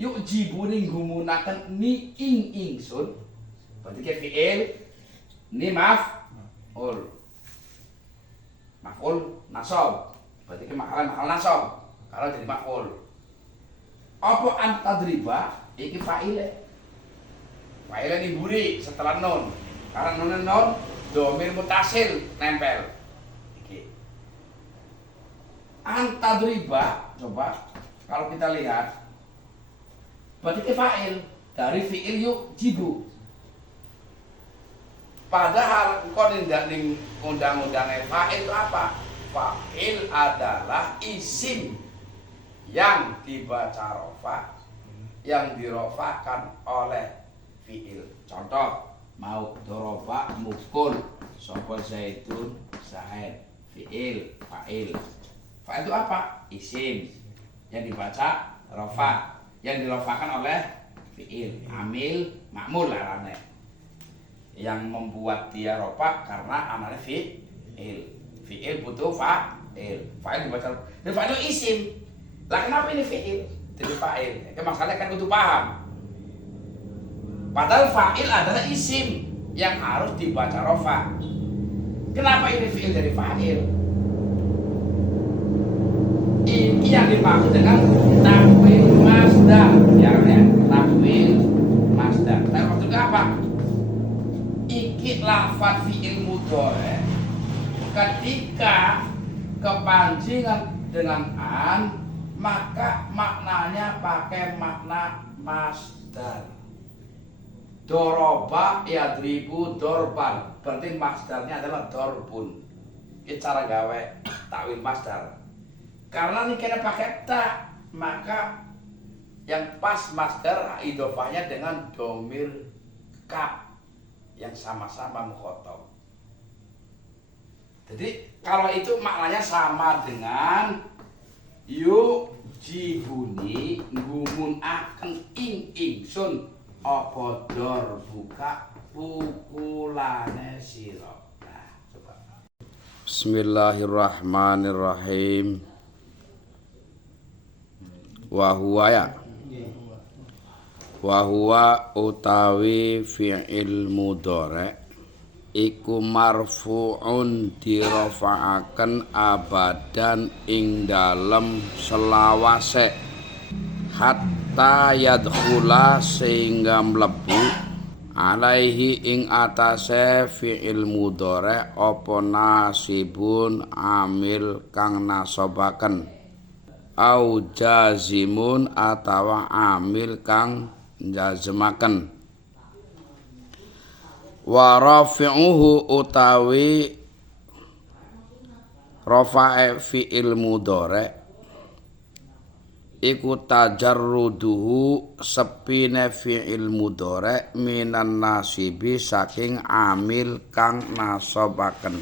yuk jibuni ngumunaken ni ing ingsun. Berarti ke fi'il ni maf'ul nasab. Berarti ke mahal nasab. Kalau jadi maf'ul. Apa antadriba iki fa'ile. Fa'ile niburi setelah nun. Karena nun domir mutasil nempel. Iki. Antadriba coba kalau kita lihat berarti ke fa'il dari fi'il yuk jibu. Padahal kau ning undang-undang fa'il itu apa? Fa'il adalah isim yang dibaca rofa, yang dirofakan oleh fi'il. Contoh, mau doroba mukul, sapa zaitun zaid, fi'il, fa'il. Fa'il itu apa? Isim yang dibaca rofa, yang dirofakan oleh fi'il. Amil, ma'mul larane. Yang membuat dia rofa karena amalnya fi'il. Fi'il butuh fa'il. Fa'il dibaca. Dan fa'il itu isim. Lah kenapa ini fi'il? Jadi fa'il. Masalahnya kan kudu paham. Padahal fa'il adalah isim yang harus dibaca rofa. Kenapa ini fi'il dari fa'il? Ini yang dimaksud dengan takwil masdar. Ya, takwil masdar. Nah, maksudnya apa? Iki lafaz fi'il mudhari ketika kepancingan dengan an, maka maknanya pakai makna masdar. Doroba yadribu dorban, berarti masdarnya adalah dorbun. Ini cara gawe takwil masdar. Karena ini kena pakai ta, maka yang pas masdar idofahnya dengan domir ka yang sama-sama mukhotob. Jadi kalau itu maknanya sama dengan yuk jibuni ngumun akan ing ingsun apa dor buka pukulane sira. Nah, coba. Bismillahirrahmanirrahim. Wa huwa utawi fi'il mudhari iku marfu'un dirafa'aken abadan ing dalem selawase hatta yadkhula sehingga mlebu alaihi ing atase fi'il mudhari apa nasibun amil kang nasobaken au jazimun atawa amil kang jazmaken. Wa rafi'uhu utawi rafa'e fi'il mudhari iku tajarruduhu sepine fi'il mudhari minan nasibi saking amil kang nasobaken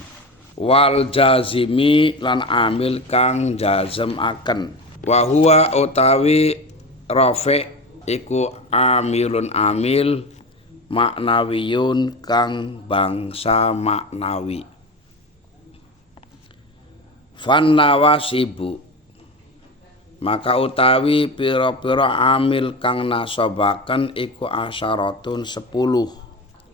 wal jazimi lan amil kang jazmaken. Wa huwa utawi rafi' iku amilun amil maknawiyun kang bangsa maknawi. Fannawasibu maka utawi pira-pira amil kang nasobaken iku asyaratun 10.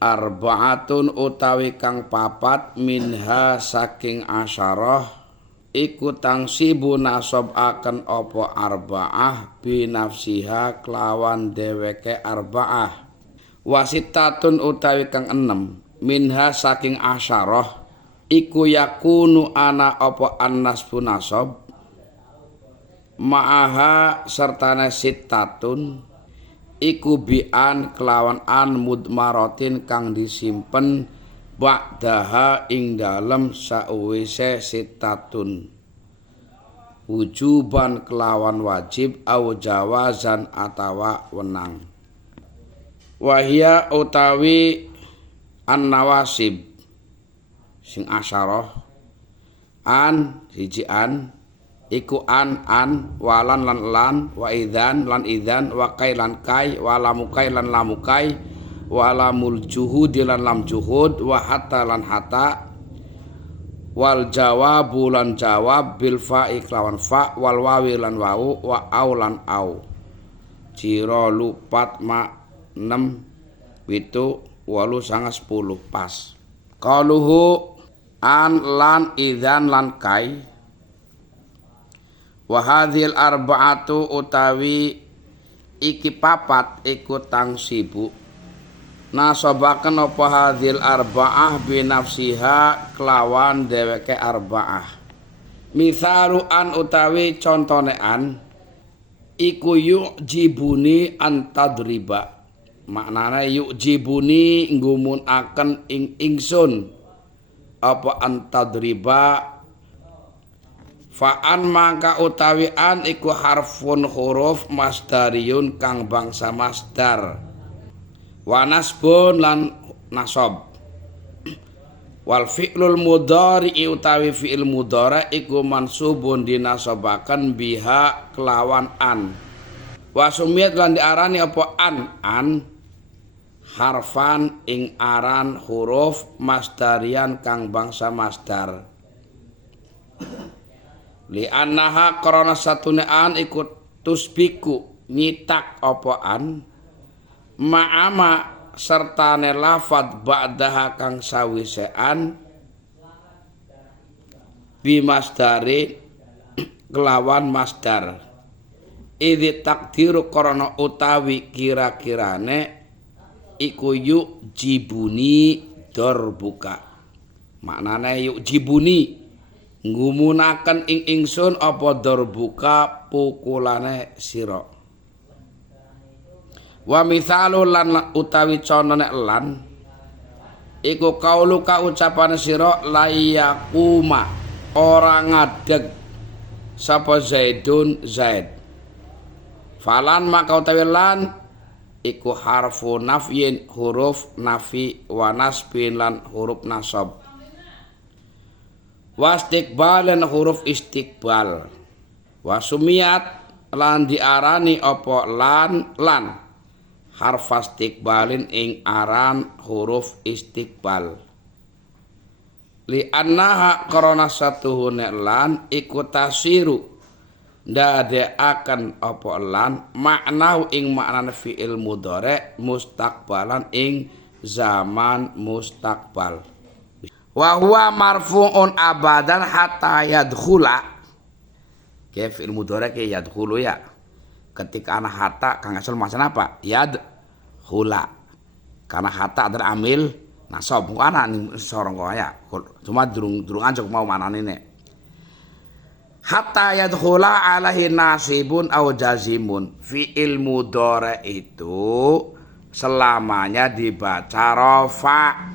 Arba'atun utawi kang papat minha saking asyarah iku tangsibu nasobaken apa arba'ah binafsiha kelawan dheweke arba'ah. Wasitatun utawi kang 6 minha saking asyarah iku yakunu ana apa annasbu nasab ma'aha sertane sitatun iku bi'an kelawan an mudmaratin kang disimpen ba'daha ing dalem sauwise sitatun wujuban kelawan wajib au jawazan atawa wenang. Wahia utawi an nawasib sing asyarah an siji an iku an walan lan wa idzan lan idzan wa kai lan kai wa lamukai lan lamukai wa lamul juhud lan lam juhud wa hatta lan hatta wal jawabu lan jawab bil fa'i kelawan fa wal wawi lan wau wa au lan au. Ciro lupat mak 6 7 8 9 10 pas. Qaluhu an lan idzan lan kai wa hadhil arba'atu utawi iki papat iku tangsibu nasabaken apa hadhil arba'ah binafsiha kelawan dheweke arba'ah. Misalu an utawi contone an iku yu'jibuni antadriba, maknane yu'jibuni ngumunaken ing ingsun apa antadriba. Fa'an mangka utawi an iku harfun huruf masdariyun kang bangsa masdar wa nasbun lan nasab. Wal fi'lul mudhari utawi fi'il mudhari iku mansubun dinasabaken biha kelawan an. Wa sumiyat lan diarani apa an harfan ing aran huruf masdarian kang bangsa masdar. Li annaha karena satune an iku tusbiku nyitak apa an ma'ama sertane lafad ba'daha kang sawisean bimasdari kelawan masdar. Idzi takdiru karena utawi kira-kirane iku yu'jibuni darbuka, maknane yu'jibuni ngumunaken ing ingsun apa darbuka pukulane sira. Wa mithalu lan utawi conone lan iku kauluka ucapane sira layakuma ora ngadeg sapa zaidun zaid. Falan maka utawi lan iku harfu nafyin huruf nafi wa nasbin lan huruf nasab. Wastiqbalan huruf istiqbal. Wasumiyat lan diarani apa lan harf istiqbalin ing aran huruf istiqbal. Li annaha karena satuhune lan iku tasiru ndadekaken apa lan maknahu ing maknane fi'il mudhari mustaqbalan ing zaman mustaqbal. Wa huwa marfu'un abadan hatta yadkhula. Kayak fi'il mudhari kayak yadkhulu ya. Ketika ana hatta kang asal macam apa? Yadkhula. Karena hatta adalah amil nasab. Bukan ana ning sorong kok ya. Cuma durung anjok mau manane nek. Hatta yadkhula alaihi nasibun aw jazimun. Fi'il mudhari itu selamanya dibaca rafa.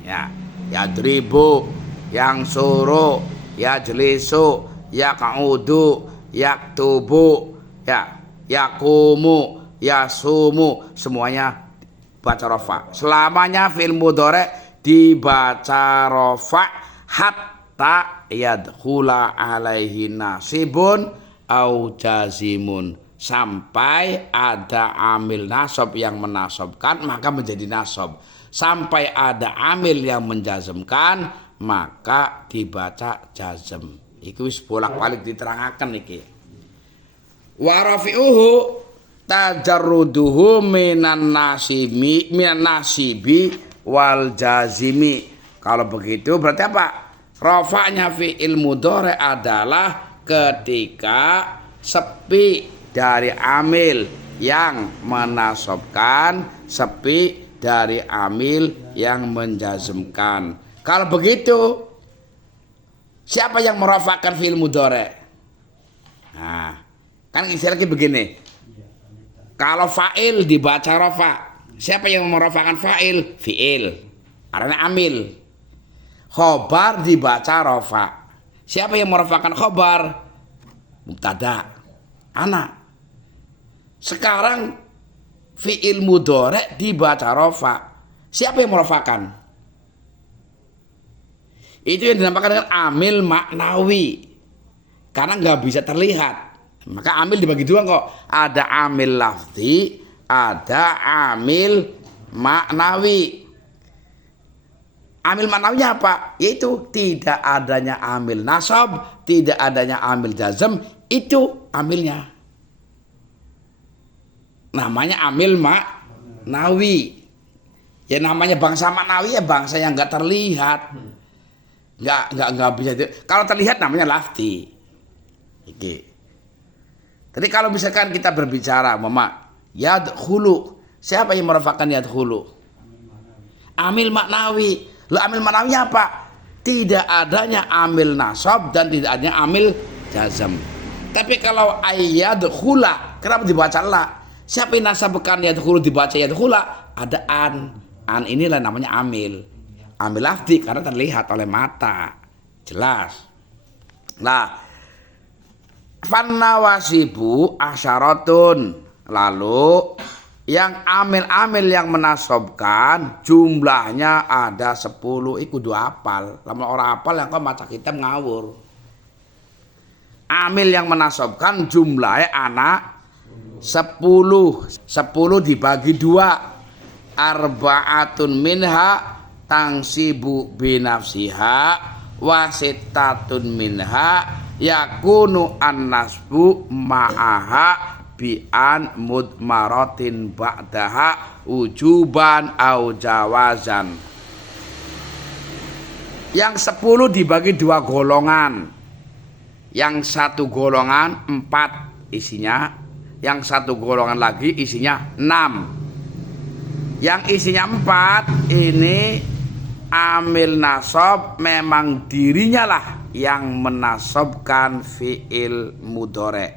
Ya. Yadribu, yang suruh, yajlisu, yaq'udu, yaktubu, ya, yaqumu, yasumu, semuanya baca rafa. Selamanya fi'il mudhari dibaca rafa hatta yadkhula alaihi nasibun au jazimun, sampai ada amil nasab yang menasabkan maka menjadi nasab. Sampai ada amil yang menjazmkan maka dibaca jazm. Iku wis bolak-balik diterangaken iki. Wa rafi'uhu tajarruduhu minan nasibi wal jazimi. Kalau begitu berarti apa? Rafa'nya fi'il mudhari adalah ketika sepi dari amil yang menasabkan, sepi dari amil yang menjazmkan. Kalau begitu, siapa yang merafakan fi'il mudhari? Nah, kan istilahnya begini. Kalau fa'il dibaca rafa, siapa yang merafakan fa'il? Fi'il, karena amil. Khobar dibaca rafa. Siapa yang merafakan khobar? Mubtada, ana. Sekarang fi'il mudhari dibaca rafa. Siapa yang merafakan? Itu yang dinamakan dengan amil maknawi. Karena nggak bisa terlihat. Maka amil dibagi dua kok. Ada amil lafzi, ada amil maknawi. Amil maknawinya apa? Yaitu tidak adanya amil nasab, tidak adanya amil jazm, itu amilnya. namanya amil maknawi. Ya namanya bangsa maknawi ya bangsa yang nggak terlihat. Nggak bisa itu. Kalau terlihat namanya lafzi. Oke. Jadi kalau misalkan kita berbicara mama yadkhulu, siapa yang merafakan yadkhulu? Amil maknawi. Lo amil maknawi apa? Tidak adanya amil nasab dan tidak adanya amil jazam. Tapi kalau ayyadkhula, kenapa dibaca la? Siapa yang nasabkan yadkhulu dibaca yadkhula? Ada an. An inilah namanya amil. Amil lafzi karena terlihat oleh mata. Jelas. Nah, fannawasibu asyaratun. Lalu yang amil-amil yang menasobkan jumlahnya ada 10. Iku dua apal. Lama orang apal yang kau maca kitab ngawur. Amil yang menasobkan jumlahnya anak 10. 10 dibagi 2. Arba'atun minha tangsibu binafsiha wasittatun minha yakunu an-nasbu ma'aha bi'an mudmaratin ba'daha ujuban au jawazan. Yang 10 dibagi 2 golongan. Yang satu golongan 4 isinya, yang satu golongan lagi isinya 6. Yang isinya 4 ini amil nasab memang dirinya lah yang menasabkan fi'il mudhari'.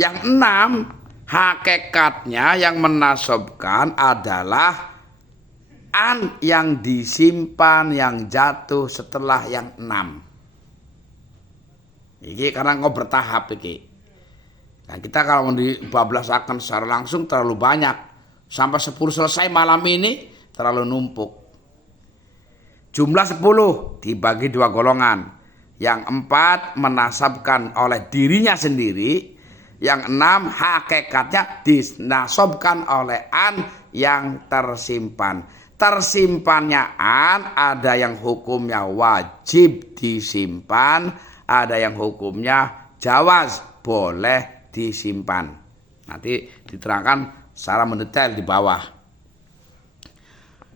Yang 6 hakikatnya yang menasabkan adalah an yang disimpan yang jatuh setelah yang 6. Ini karena engkau bertahap ini. Nah, kita kalau mau dibablasakan secara langsung terlalu banyak. Sampai 10 selesai malam ini terlalu numpuk. Jumlah 10 dibagi 2 golongan. Yang 4 menasabkan oleh dirinya sendiri. Yang 6 hakikatnya dinasabkan oleh an yang tersimpan. Tersimpannya an ada yang hukumnya wajib disimpan, ada yang hukumnya jawaz, boleh disimpan. Nanti diterangkan secara mendetail di bawah.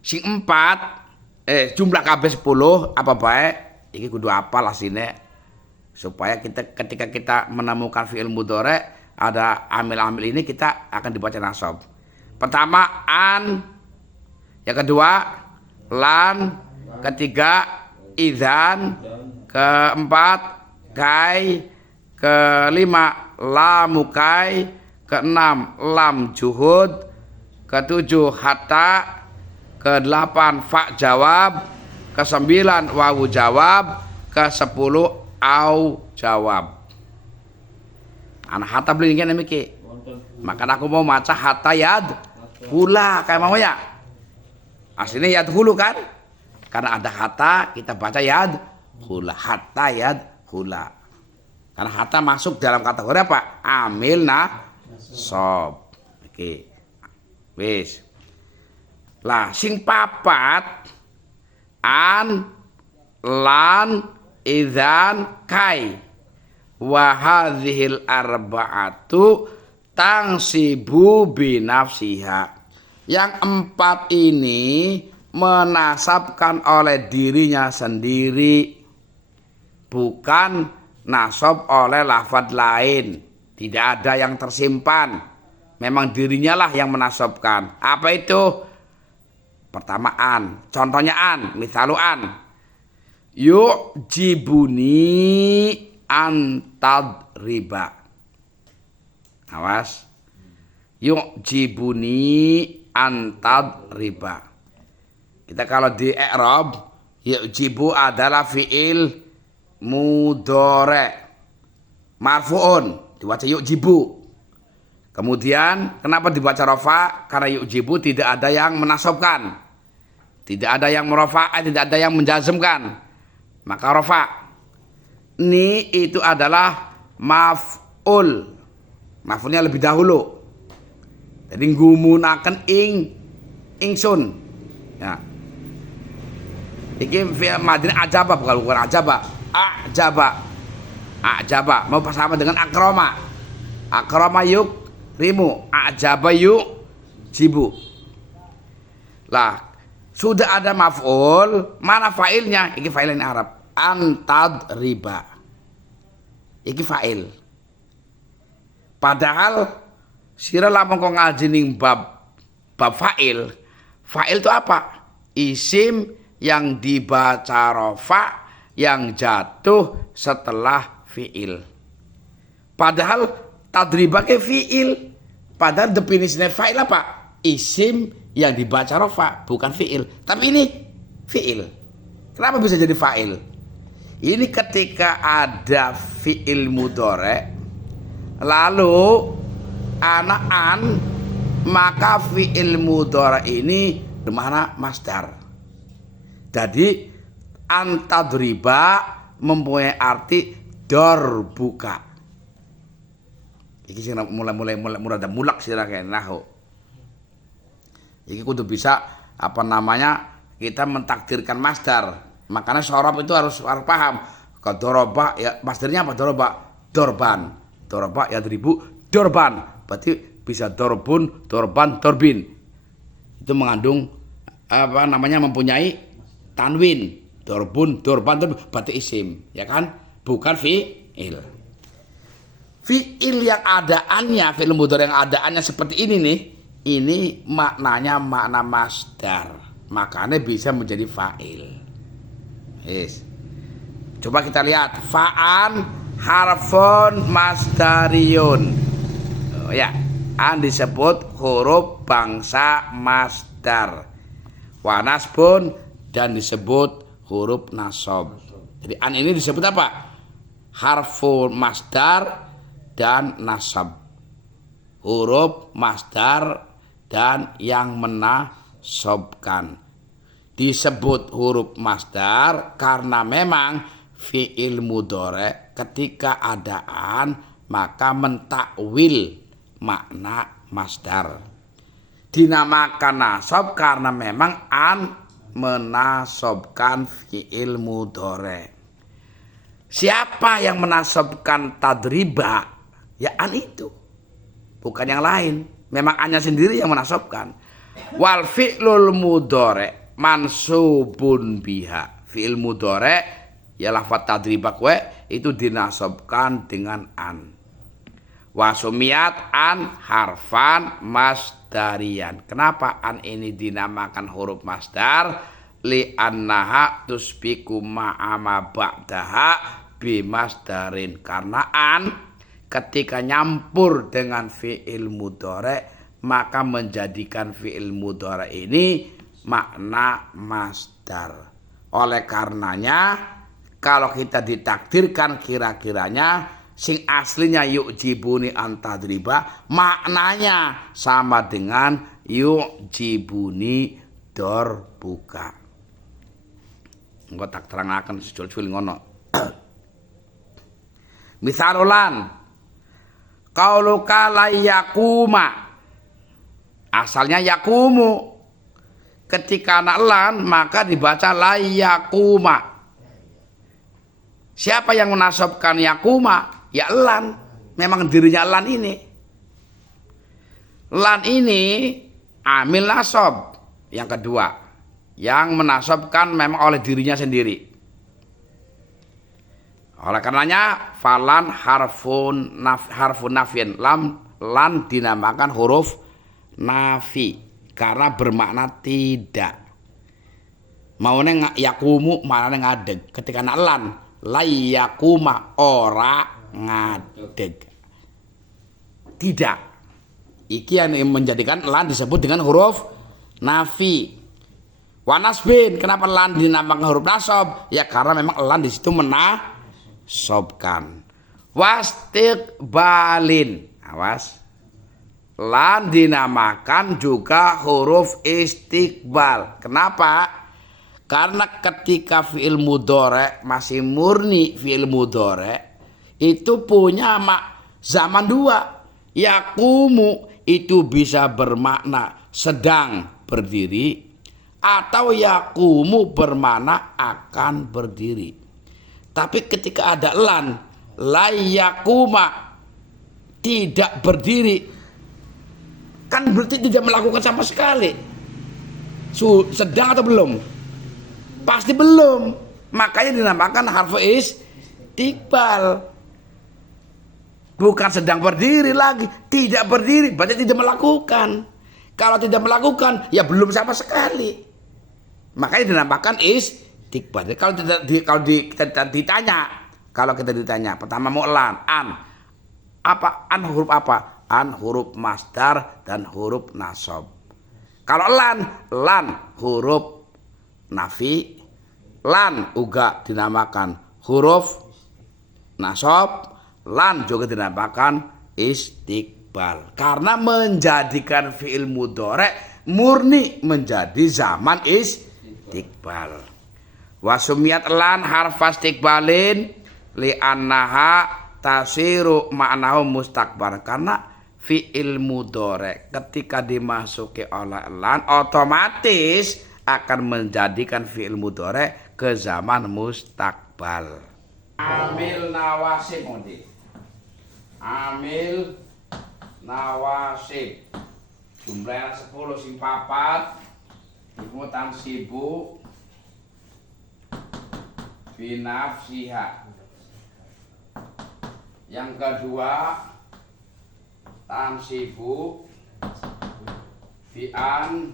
Sing 4 jumlah KB 10 apa baik iki kudu apal asine supaya kita ketika kita menemukan fi'il mudhari' ada amil-amil ini kita akan dibaca nasab. Pertama an, yang kedua lan, ketiga idzan, keempat kai, kelima lamukai, keenam lam juhud, ketujuh hatta, kedelapan fa jawab, kesembilan wawu jawab, kesepuluh au jawab. Anak hatta beli ini miki. Maka aku mau maca hatta yad hula kayak mau ya. Aslinya yad hulu kan? Karena ada hatta kita baca yad hula, hatta yad hula. Karena hatta masuk dalam kategori apa? Amil nasab. Oke. Wis. Lah sing papat an, lan, idzan, kai. Wa hadhil arba'atu tangsibu binafsiha. Yang 4 ini menasabkan oleh dirinya sendiri, bukan nasab oleh lafadz lain. Tidak ada yang tersimpan, memang dirinya lah yang menasabkan. Apa itu? Pertama an, contohnya an, misalu an, yu'jibuni antad riba. Awas, yu'jibuni antad riba. Kita kalau di i'rab, yu'jibu adalah fi'il mudhari' marfu'un, dibaca yu'jibu. Kemudian kenapa dibaca rafa? Karena yu'jibu tidak ada yang menasabkan, tidak ada yang merafa', tidak ada yang menjazmkan, maka rafa. Ini itu adalah maf'ul, maf'ulnya lebih dahulu. Jadi ngumunaken ingsun ya. Iki fi'il madhi ajaba, bukan ajaba. Ajaba. Ajaba mau sama dengan akroma. Akrama yuk rimu, ajaba yuk jibu. Lah, sudah ada maf'ul, mana fa'ilnya? Iki fa'il ini Arab. Antad riba. Iki fa'il. Padahal sira lamun kok ngaji ning bab fa'il. Fa'il itu apa? Isim yang dibaca rofa yang jatuh setelah fi'il. Padahal tadriba ke fi'il. Padahal definisinya fa'il apa? Isim yang dibaca rofa, bukan fi'il. Tapi ini fi'il. Kenapa bisa jadi fa'il? Ini ketika ada fi'il mudhari, lalu ana an, maka fi'il mudhari ini bermakna masdar. Jadi antadriba mempunyai arti dorbuka. Iki sing mulai ada mulak sira kene nahu. Iki kudu bisa apa namanya kita mentakdirkan masdar. Makanya sorob itu harus paham. Kalau doroba ya masdarnya apa? Doroba dorban. Doroba ya ribu dorban. Berarti bisa dorbun, dorban, dorbin. Itu mengandung apa namanya mempunyai tanwin. Dorbun, dorban, dorbin. Berarti isim, ya kan? Bukan fi'il. Fi'il yang adaannya, fi'il mudhari yang adaannya seperti ini nih. Ini maknanya makna masdar, makanya bisa menjadi fa'il. Yes. Coba kita lihat fa'an harfun masdariyun. Oh ya, an disebut huruf bangsa masdar. Wa nasbun dan disebut huruf nasab. Jadi an ini disebut apa? Harfun masdar dan nasab. Huruf masdar dan yang menasabkan. Disebut huruf masdar karena memang fi'il mudhari ketika adaan maka mentakwil makna masdar. Dinamakan nasab karena memang an menasabkan fi'il mudhari. Siapa yang menasabkan tadriba? Ya an itu, bukan yang lain. Memang annya sendiri yang menasabkan. Wal fi'lul mudhari mansubun biha. Fi'il mudhari ya lafaz tadriba kue itu dinasabkan dengan an. Wa sumiyat an harfan masdarian. Kenapa an ini dinamakan huruf masdar? Li annaha tusbiku ma'ama ba'daha bimasdarin. Karena an ketika nyampur dengan fi'il mudhari maka menjadikan fi'il mudhari ini makna masdar. Oleh karenanya kalau kita ditakdirkan kira-kiranya sing aslinya yu'jibuni antadriba maknanya sama dengan yu'jibuni dorbuka. Engko tak terangaken sejul-jul ngono. Misalulan qauluka layakuma, asalnya yakumu. Ketika anak lan maka dibaca layakuma. Siapa yang menasabkan yakuma? Ya lan. Memang dirinya lan ini. Lan ini amil nasab. Yang kedua, yang menasabkan memang oleh dirinya sendiri. Oleh karenanya falan harfun nafin, lan dinamakan huruf nafi karena bermakna tidak. Maune yakumu maknane ngadeg. Ketika nak lan layakuma ora ngadeg. Tidak. Iki yang menjadikan lan disebut dengan huruf nafi. Wa nasbin, kenapa lan dinamakan huruf nasab? Ya karena memang lan di situ menasabkan. Wastiqbalin, awas. Lan dinamakan juga huruf istiqbal. Kenapa? Karena ketika fi'il mudhari masih murni fi'il mudhari itu punya zaman dua. Yakumu itu bisa bermakna sedang berdiri atau yakumu bermakna akan berdiri. Tapi ketika ada lan layakuma tidak berdiri, kan berarti tidak melakukan sama sekali. Sedang atau belum? Pasti belum. Makanya dinamakan harfu istiqbal. Bukan sedang berdiri lagi, tidak berdiri berarti tidak melakukan. Kalau tidak melakukan ya belum sama sekali. Makanya dinamakan istiqbal. Kalau kita ditanya, pertama mau lan, an. Apa? An huruf apa? An huruf masdar dan huruf nasab. Kalau lan huruf nafi, lan uga dinamakan huruf nasab, lan juga dinamakan istiqbal. Karena menjadikan fi'il mudhari' murni menjadi zaman istiqbal. Wasumiyat lan harfa istiqbalin li annaha tasiru ma'nahu mustaqbar. Karena fi'il mudhari' ketika dimasuki oleh lan otomatis akan menjadikan fi'il mudhari' ke zaman mustaqbal. Amil nawasib mondi. Amil nawasib jumlahnya 10 sing papat iku tansibu binafsiha. Yang kedua tansibu fi'an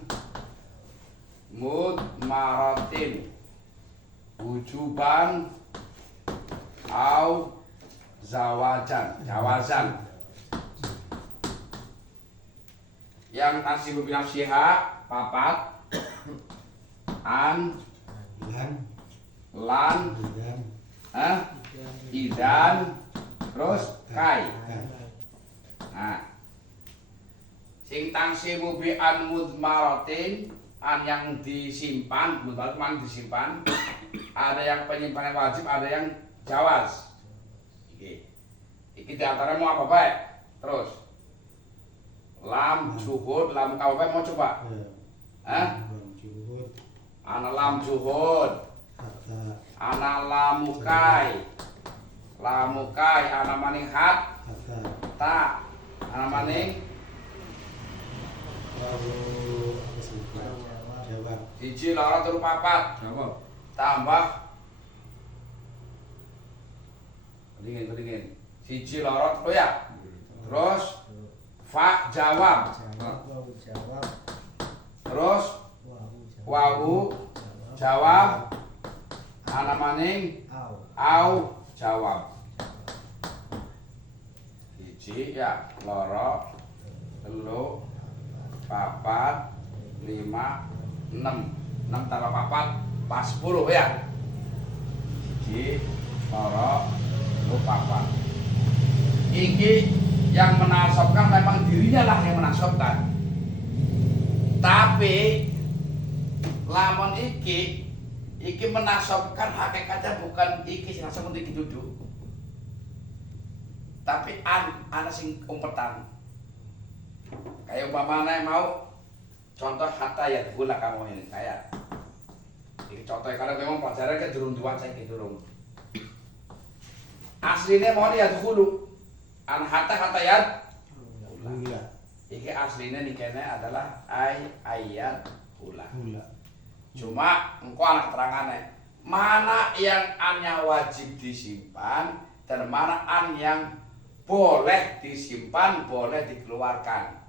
mudmaratin wujuban au jawazan. Yang tansibu binafsiha papat an lan idan terus kai. Nah, sing tansibu bi an mudmaratin, an yang disimpan, mudmarat disimpan. Ada yang penyimpanan wajib, ada yang jawaz. Iki diantara mau apa baik? Terus lam juhud, lam apa baik mau coba? Ana lam juhud, ana lamukai, ana maning hat, ta, ana maning siji loro telu papat tambah kedingin siji loro telu ya. Terus fa jawab, terus wahu jawab, ana maning au jawab. Siji ya loro telu papat lima enam tambah papat pas 10 ya. Siji loro telu papat. Iki yang menasabkan memang dirinya lah yang menasabkan. Tapi lamun iki menasabkan hakikatnya bukan iki sing nasab iki duduk. Tapi ana sing umpetan. Kayak umpamanya mau contoh hatta ya gula kamu ini kayak ini contohnya kalau memang pelajaran ke durung dua saya durung aslinya mau ya dulu an hatta ya gula ini aslinya nih kayaknya adalah ayat gula. Cuma engkau anak terangannya mana yang annya wajib disimpan dan mana an yang boleh disimpan boleh dikeluarkan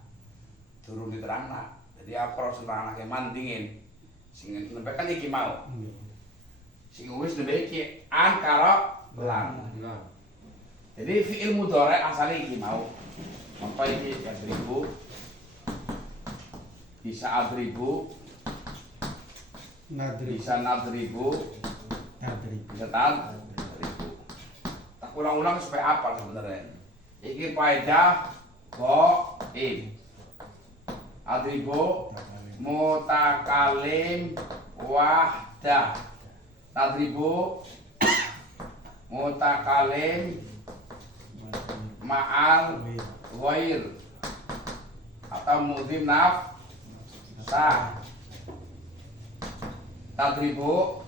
durung diterangna. Jadi aku harus nerangake mandingin sing nembe kan iki mau. Sing wis nembe iki an karo lan. Jadi fi'il mudhari asale iki mau. Mongko iki adribu bisa adribu bisa nadribu bisa tadribu. Tak ulang-ulang supaya apa sebenarnya. Iki faedah qaim. Adribu mutakalim wahdah. Tadribu mutakalim ma'al ghair atau mudhim nafsah. Tadribu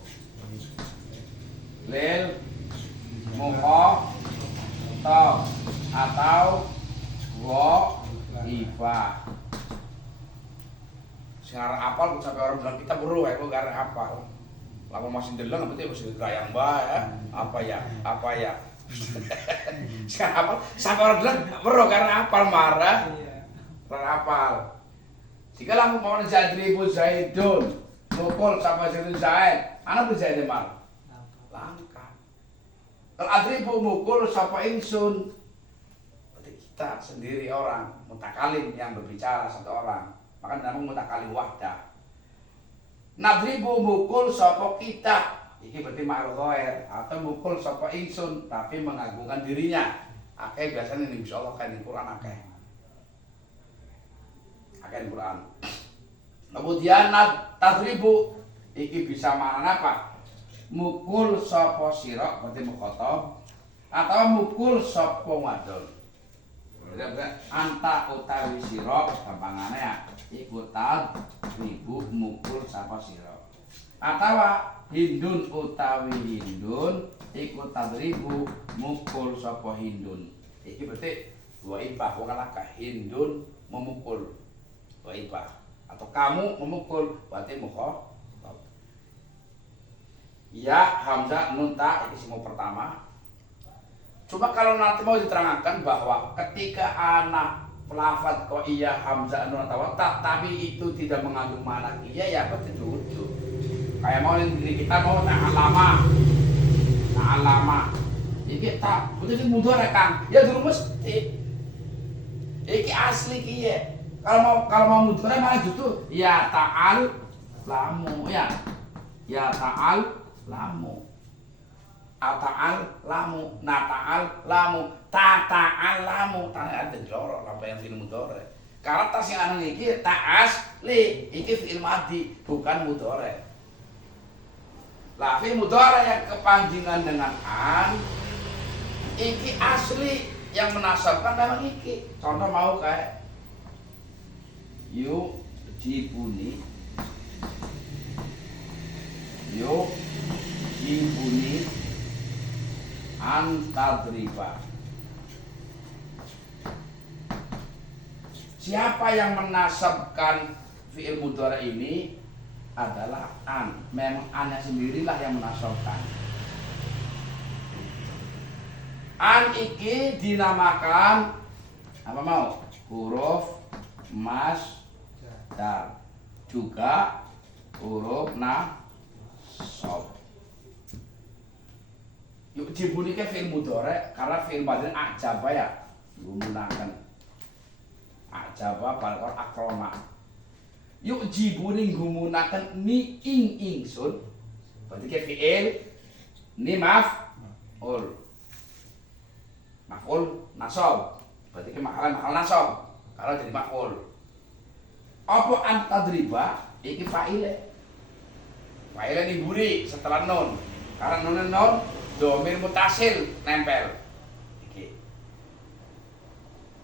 lil mukhatab atau iba. Sekarang apal sampai orang bilang kita buru ya, kok karena apal. Lama masih deleng berarti masih gayang ya. Apa ya? Sekarang apal sampai orang bilang buru karena apal marah. Karena apal. Jika langsung mau Zadribu Zaidun, mukul sama Zaidun Zaid, anak berzaid mal. Langka. Kalau adribu mukul sapa insun, berarti kita sendiri orang mutakalim yang berbicara satu orang, maka namanya mutakalim wahdah. Nadribu mukul sapa kita, ini berarti ma'al ghair, atau mukul sapa insun tapi mengagungkan dirinya. Akeh biasanya ini insya Allah kan di Quran akeh Quran. Kemudian tadribu iki bisa makna apa? Mukul sapa sira berarti mukhatab atau mukul sapa wadon. Anta utawi sira gampangane ya iku tadribu mukul sapa sira. Atawa hindun utawi hindun iku tadribu mukul sapa hindun. Iki berarti wa ibah wong laka hindun memukul wa ibah atau kamu memukul berarti mukhatab. Ya hamzah nun ta ini semua pertama. Coba kalau nanti mau diterangkan bahwa ketika anak pelafaz kok iya hamzah nun ta tapi itu tidak mengandung makna iya ya berarti lucu. Kayak mau diri kita mau ta'alama. Iki tak betul mudhari Kang. Ya dulu mesti. Iki asli kiye. Kalau mau mudhari malah justru ya ta'al lamu ya. Ya ta'al lamu. Ata'al lamu, nata'al lamu, tata'al lamu. Tanya ada jorok apa yang fi'il mudhari. Karena tas yang ana iki ta'asli, iki fi'il madhi bukan mudhari. Lah fi'il mudhari yang kepanjangan dengan an iki asli yang menasabkan memang iki. Contoh mau kayak jibuni antadriba. Siapa yang menasabkan fi'il mudhari ini adalah an. Memang annya sendirilah yang menasabkan. An iki dinamakan apa mau? Huruf masdar. Juga huruf nasab. Yuk jibuni ke fi'il mudhari karena fi'il madhi ajaba ya. Gunakan ajaba balkor akroma. Yuk jibuni gunakan ni ingsun. Berarti ke fi'il ni maf'ul nasab. Berarti ke makal nasab. Kalau jadi maf'ul. Apa antadriba iki fa'ile. Fa'ile diburi setelah nun. Karena nun domir mutasil nempel. Iki.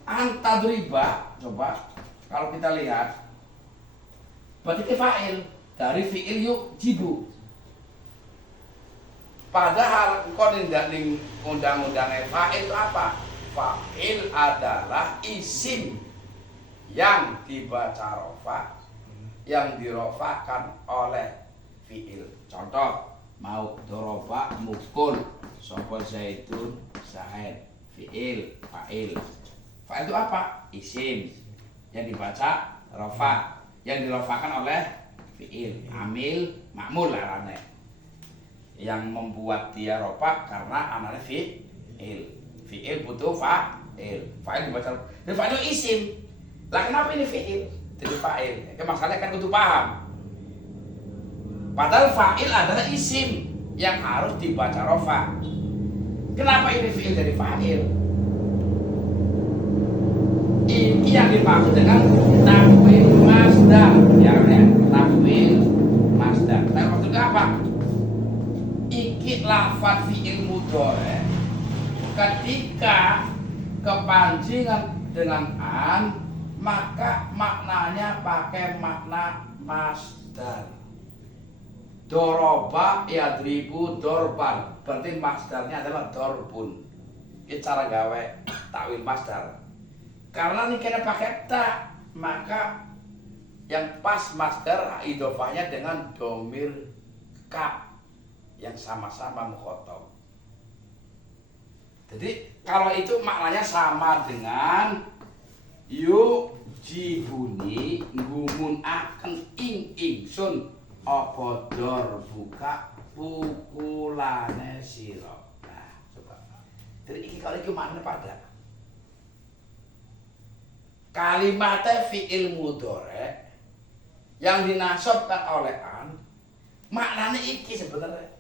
Antadriba coba kalau kita lihat berarti ke fa'il dari fi'il yuk jibu. Padahal kok ning undang-undang fa'il itu apa? Fa'il adalah isim yang dibaca rofa yang dirofakan oleh fi'il. Contoh mau doroba mukul sapa zaidun zaid fi'il fa'il. Fa'il itu apa? Isim yang dibaca rofa yang dirofakan oleh fi'il. Amil ma'mul larane yang membuat dia rofa karena anane fi'il. Fi'il butuh fa'il. Fa'il dibaca dan fa'il itu isim. Lah kenapa ini fi'il? Jadi fa'il. Masalahnya kan kudu paham. Padahal fa'il adalah isim yang harus dibaca rofa. Kenapa ini fi'il dari fa'il? Ini yang dimaksud dengan takwil masdar. Ya, takwil masdar. Nah, maksudnya apa? Iki lafaz fi'il mudhari ketika kepanjangan dengan an maka maknanya pakai makna masdar. Doroba yadribu dorban berarti masdarnya adalah dorbun. Ini cara gawe takwil masdar. Karena ini kena pakai ta, maka yang pas master idofahnya dengan domir ka yang sama-sama mukhotob. Jadi kalau itu maknanya sama dengan jibuni ngumun akan ingsun apa dor buka pukulane sira. Nah, coba. Jadi iki kalau iki makna pada kalimatnya fi'il mudhari yang dinasobkan oleh an, maknanya iki sebenarnya.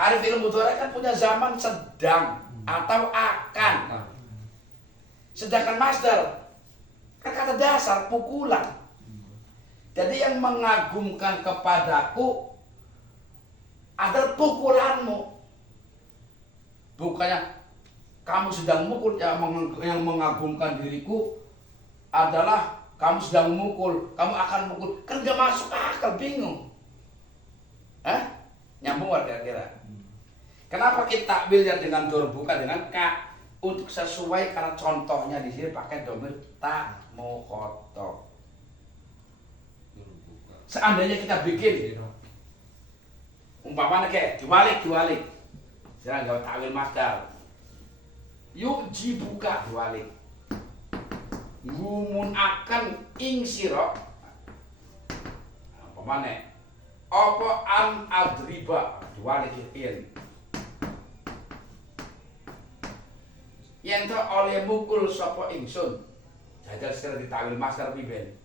Ada fi'il mudhari kan punya zaman sedang atau akan. Sedangkan masdar kan kata dasar pukulan. Jadi yang mengagumkan kepadaku adalah pukulanmu. Bukannya kamu sedang mukul, yang mengagumkan diriku adalah kamu sedang memukul, kamu akan mukul. Kan gak masuk akal, bingung. Nyambung kira-kira. Kenapa kita takwilnya dengan dor buka dengan ka? Untuk sesuai karena contohnya di sini pakai domir ta mukhotob. Seandainya kita bikin umpamanya kayak diwalik. Jangan gak takwil masdar. Jibuka diwalik. Gumun akan ing sira. Umpamane apa an adriba diwalik in. Yen to oleh mukul sapa ingsun. Jajal sira ditawil masdar piben.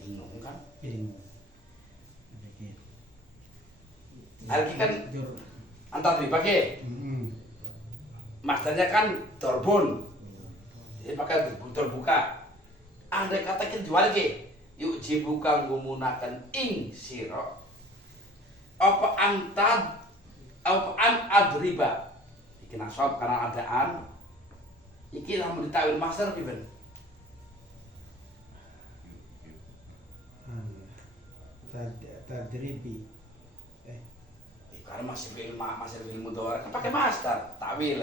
Bingung kan? Bingung. Alki kan antar dibagi. Masdarnya kan dorbun. Jadi pakai terbuka. Andai katakan jual ke, yuk jibuka ngumunakan ing siro. Apa an adriba. Iki nasab karena ada an. Iki lamun ditawil master piben. Tadribi. Karena masih film mudhari kan pakai master takwil.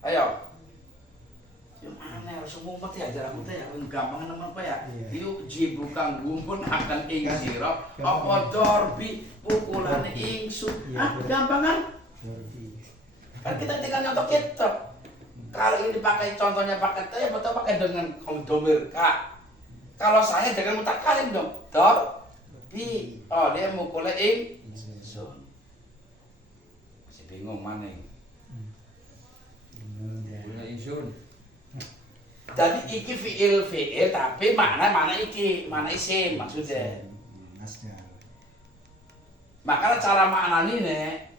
Ayo. Yang aneh harus umat ya ajaran kita ya gampang nemen apa ya. Yuk jibuka gumun akan ing sira apa dorbi pukulane ingsun. Gampang kan? Kan kita tinggal nyontok kitab. Kalau ini dipakai contohnya pakai ta ya betul pakai dengan domir ka. Kalau saya dengan mutakalim dong. Dor bi. Oh dia mukulnya ing ingsun. Masih bingung mana yang punya ingsun. Jadi iki fi'il tapi mana iki, mana isim maksudnya. Makanya cara maknani nih,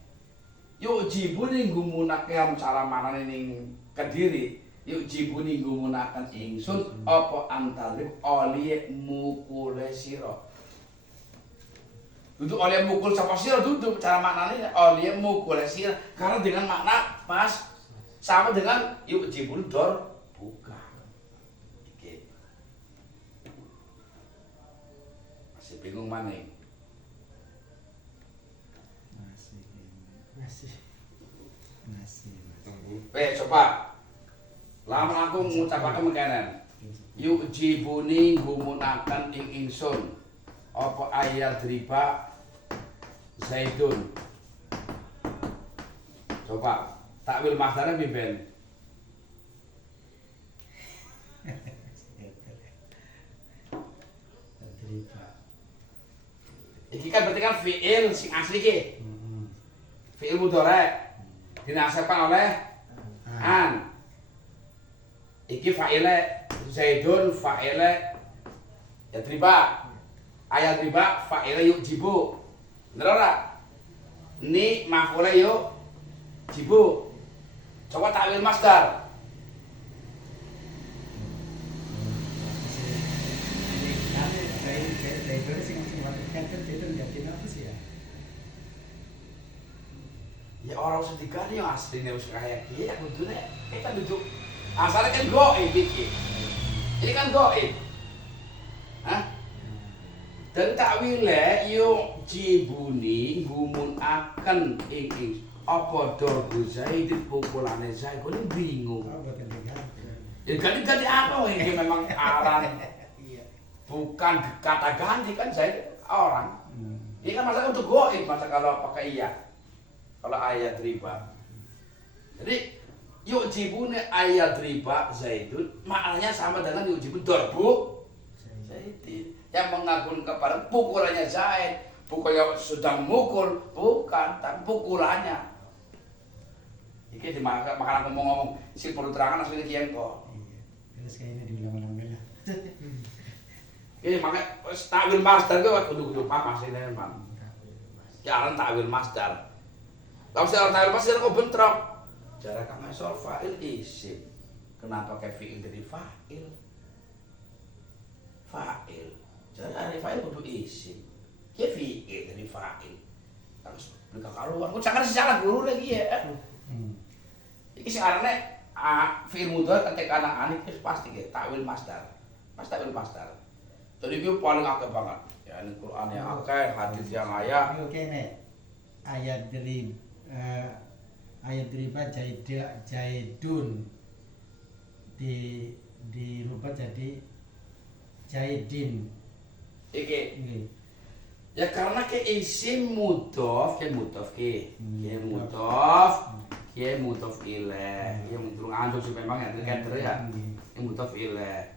yuk jibuni nggumunake cara maknani ning Kediri, yuk jibuni ngumunaken ingsun apa antalib oleh mukule sira. Duduk oleh mukul sapa sira duduk cara maknani oleh mukule sira karena dengan makna pas sama dengan yuk jibun dor buka. Bingung mana ini? Masih. Coba. Lama aku mengucapkan makanan. Yuk jibuni ngumunakan ing ingsun. Apa ayat riba zaidun. Coba. Takwil masdarnya biben. Iki kan berarti kan fi'il sing asli ki. Fi'il mudhari dinasabkan oleh an. Iki fa'ile Zaidun fa'ile yadriba. Ayat riba fa'ile yujibu. Bener ora? Ini maf'ule yujibu. Coba takwil masdar. Ya orang sedikit yang aslinya harus kayak gini ya kudune kita duduk asalnya kan goib iki. Ini kan goib. Dan takwile yo jibuni gumun akan ing apa dorbu Zaidin pukulane Zaid kok bingung. Ya ganti-ganti apa ini memang aran. Bukan kata ganti kan Zaid orang. Ini kan masa untuk goib masa kalau pakai iya. Kalau ayat riba. Jadi yujibune ayat riba Zaidun maknanya sama dengan yujibun dorbu Zaidin yang mengagum kepada pukulannya Zaid. Bukannya sedang mukul, bukan, tapi pukulannya. Iki dimakan aku mau ngomong si perlu terangan aslinya kian kok. Iya. Terus kayaknya diulang-ulang lah. Ini makanya takwil masdar gue kudu paham aslinya memang. Jangan takwil masdar. Kalau saya takwil masdar kok bentrok. Jarak kang asal fa'il isim. Kenapa kayak fi'il dari fa'il? Fa'il. Jarak dari fa'il kudu isim. Ya fi'il dari fa'il. Terus beli karuan. Kok jangan secara guru lagi ya. Iki sekarang fi'il mudhari ketika anak itu pasti ya takwil masdar. Pas takwil masdar. Jadi itu paling akeh banget. Ya ini Quran yang akeh, hadis yang ayat. Oke nek ayat dari riba Zaidun dirubah jadi Zaidin. Iki. Nggih. Ya karena ke isim mudhof, ke mudhof ilaih. Ya mudhof antuk sih memang ya keder ya. Yang mudhof ilaih.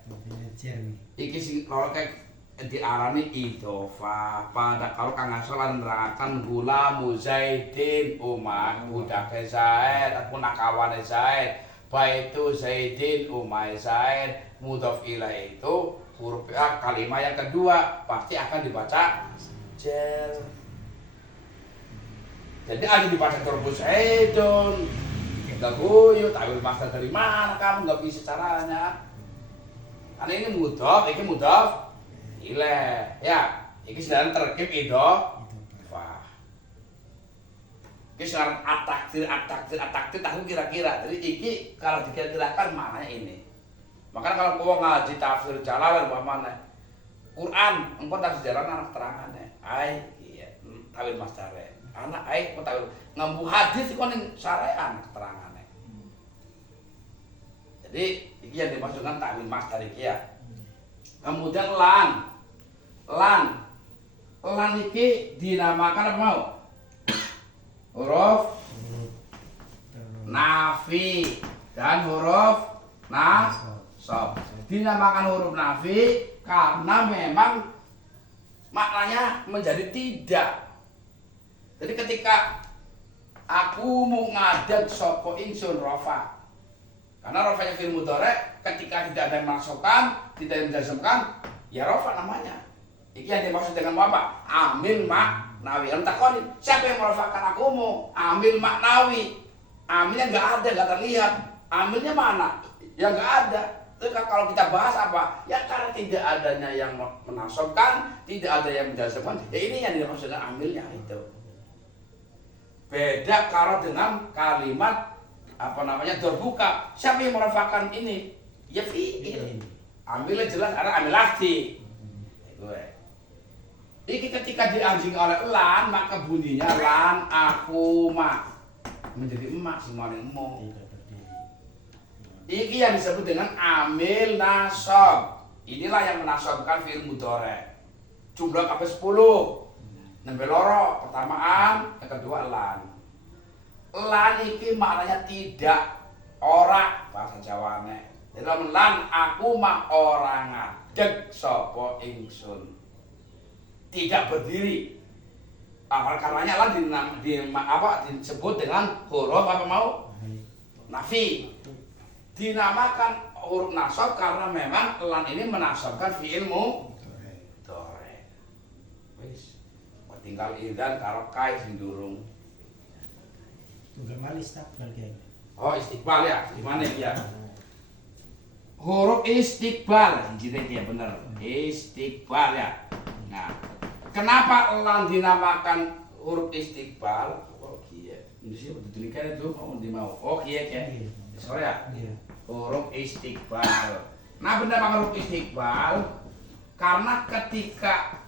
Iki sing kalau kayak diarani idhofah. Pada kalau kang asal nerangkan gula Zaidin umat budake Zaid, aku nakawane Zaid. Baitu Zaidin umai Zaid, mudhof ilaih itu huruf A kalimat yang kedua pasti akan dibaca jar. Jadi ada dibaca terus Zaidun. Enggak guyu, takwil masdar dari mana kamu enggak bisa caranya. Karena ini mudhof, ini mudhof ilaih. Ya, ini sedang terkib idhofah. Ini sekarang at-takdir, tahu kira-kira. Jadi ini kalau dikira-kirakan maknanya ini. Makanya kalau kau ngaji tafsir Jalalain umpamane Quran, engkau tafsir Jalalain anak terangannya. Ai, iya, tawil masdare. Anak ai tawil ngambu hadis kok ning syariat keterangannya. Jadi iki yang dimaksudkan tawil masdar iki ya. Kemudian lan iki dinamakan apa mau? Huruf nafi dan huruf nasab. Dinamakan huruf nafi karena memang maknanya menjadi tidak. Jadi ketika aku mau ngadeg sapa ingsun rafa. Karena rafanya fi'il mudhari ketika tidak ada yang masukkan, tidak yang menjazmkan, ya rafa namanya. Iki yang dimaksud dengan apa? Amil maknawi. Takoni, siapa yang merafakan akumu? Amil maknawi. Amilnya enggak terlihat. Amilnya mana? Ya enggak ada. Terus kalau kita bahas apa? Ya karena tidak adanya yang menasabkan, tidak ada yang menjazmkan. Ya ini yang dimaksudkan amilnya itu. Beda kalau dengan kalimat apa namanya terbuka. Siapa yang merafakan ini? Ya fi'il. Amilnya jelas karena amil lafzi. Iki ketika dianjing oleh lan maka bunyinya lan aku mak menjadi emak semua emo. Iki yang disebut dengan amil nasab. Inilah yang menasabkan fi'il mudhari. Jumlah kabeh 10. Nembe loro, pertama an, yang kedua lan. Lan iki maknanya tidak, ora bahasa Jawane. Jadi lan aku mak ora ngadeg sapa ingsun. Tidak berdiri. Karenanya lan disebut dengan huruf apa mau? Nafi. Dinamakan huruf nasab karena memang lan ini menasabkan fi'il mudhari. Wis, tinggal idzan karo kai sing durung. Tunggal malis istiqbal kayaknya. Oh, istiqbal ya. Gimana ya? Huruf istiqbal, jadi dia benar. Istiqbal ya. Nah, kenapa lan dinamakan huruf istiqbal? Oh, kiye. Mesti dituliskan itu mau dimau. Oh, kiye kiye. Sorry ya. Huruf istiqbal. Nah, benda huruf istiqbal karena ketika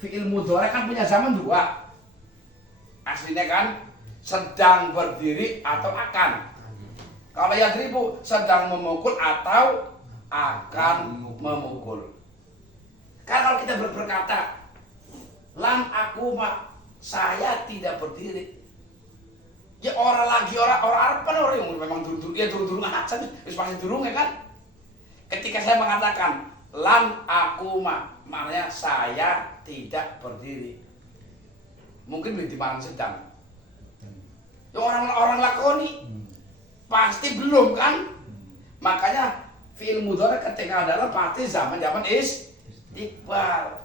fi'il mudhari kan punya zaman dua. Aslinya kan sedang berdiri atau akan. Kalau yadribu sedang memukul atau akan memukul. Kan kalau kita berkata, lam aku saya tidak berdiri. Ya orang lagi orang apa orang yang memang turun aja, wis pasti turun ya kan. Ketika saya mengatakan lam aku maknanya saya tidak berdiri. Mungkin di mana sedang. Ya orang lakoni pasti belum kan. Makanya fi'il mudhari ketika adalah pasti zaman istiqbal.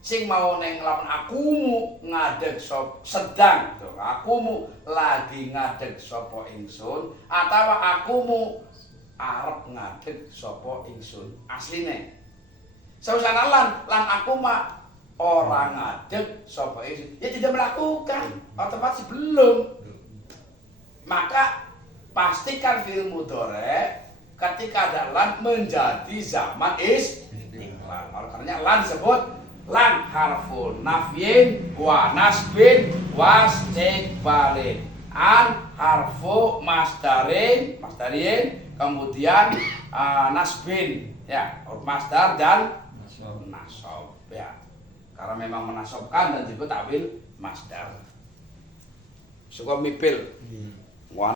Sing mau neng lawan akumu ngadeg sop sedang tuh. Akumu lagi ngadeg sapa ingsun atau akumu arep ngadeg sapa ingsun asline. Sausana lan aku orang ngadeg sapa ingsun ya tidak melakukan otomatis belum. Maka pastikan fi'il mudhari ketika ada lan menjadi zaman istiqbal. Makanya lan disebut lan harfu nafyin wa nasbin wa istiqbalin. An harfu masdarin kemudian nasbin ya, masdar dan nasab ya. Karena memang menasabkan dan juga takwil masdar. Suka mipil.